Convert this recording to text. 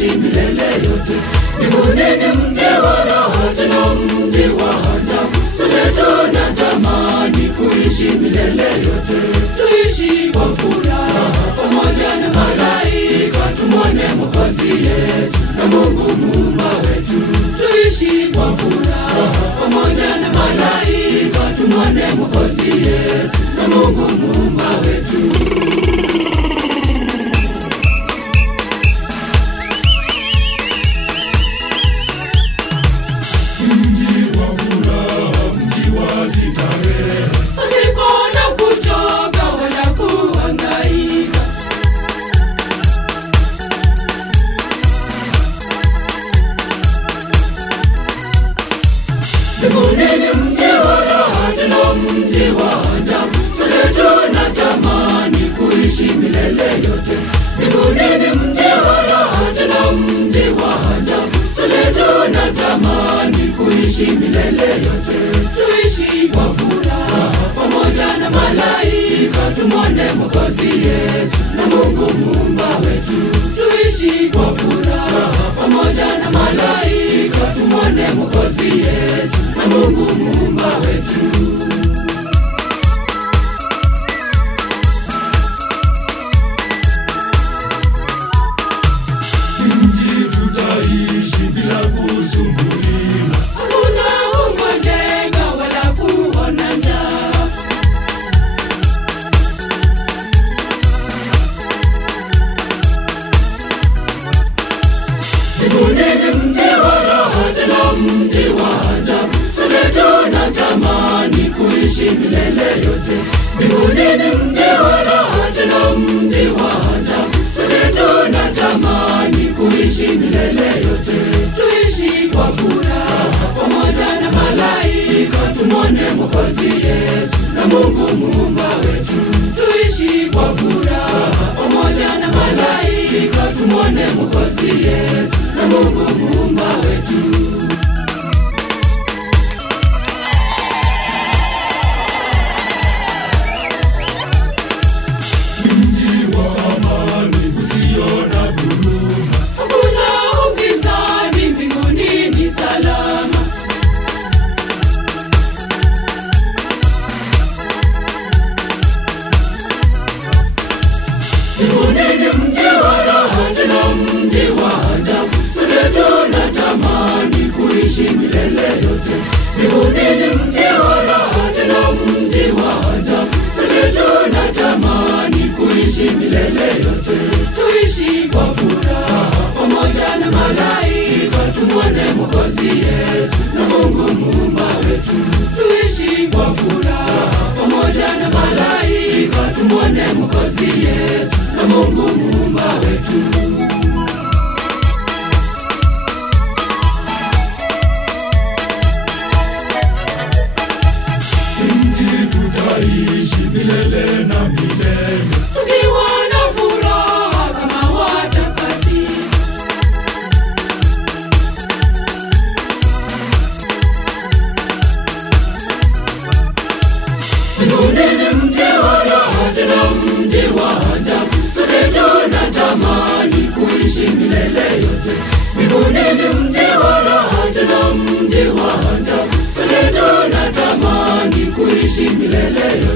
kuishi milele yote. Mbinguni ni mji wa raha, tena mji wa ajabu. Sote tunatamani kuishi milele yote. Tuishi kwa furaha pamoja na malaika, tumwone Mwokozi Yesu na Mungu Muumba wetu. Tuishi kwa furaha pamoja na malaika, tumwone Mwokozi Yesu na Mungu Muumba wetu. Mbinguni ni mji wa raha, tena mji wa ajabu. Sote tunatamani kuishi milele yote. Mbinguni ni mji wa raha, tena mji wa ajabu. Sote tunatamani kuishi milele yote. Tuishi kwa furaha pamoja na malaika, tumwone Mwokozi Yesu na Mungu Muumba wetu. Tuishi kwa furaha pamoja na malaika, tumwone Mwokozi Yesu na Mungu Muumba wetu. Mji tutaishi bila kusumbuliwa, hakuna ugonjwa wala kuona njaa. Mbinguni ni mji wa raha, tena mji wa ajabu. Sote tunatamani kuishi milele yote. Mbinguni ni mji wa raha, tena mji wa ajabu. Sote tunatamani kuishi milele yote. Tuishi kwa furaha pamoja na malaika, tumwone Mwokozi Yesu na Mungu Muumba wetu. Tuishi kwa furaha pamoja na malaika, tumwone Mwokozi Yesu na Mungu Muumba wetu. Mji wa amani usio na dhuluma, hakuna ufisadi, mbinguni ni salama. Mbinguni ni mji wa raha, tena mji wa ajabu. Sote tunatamani kuishi milele yote. Mbinguni ni mji wa raha, tena mji wa ajabu. Sote tunatamani kuishi milele yote. Tuishi kwa furaha pamoja na malaika, tumwone Mwokozi Yesu na Mungu Muumba wetu. Tuishi kwa furaha pamoja na malaika, tumwone Mwokozi Yesu na Mungu Muumba wetu. Tutaishi milele na milele, tukiwa na furaha kama watakatifu. Mbinguni ni mji wa raha, tena mji wa ajabu. Sote tunatamani kuishi milele yote. Mbinguni ni mji wa raha, tena mji wa ajabu. Sote tunatamani kuishi milele yote.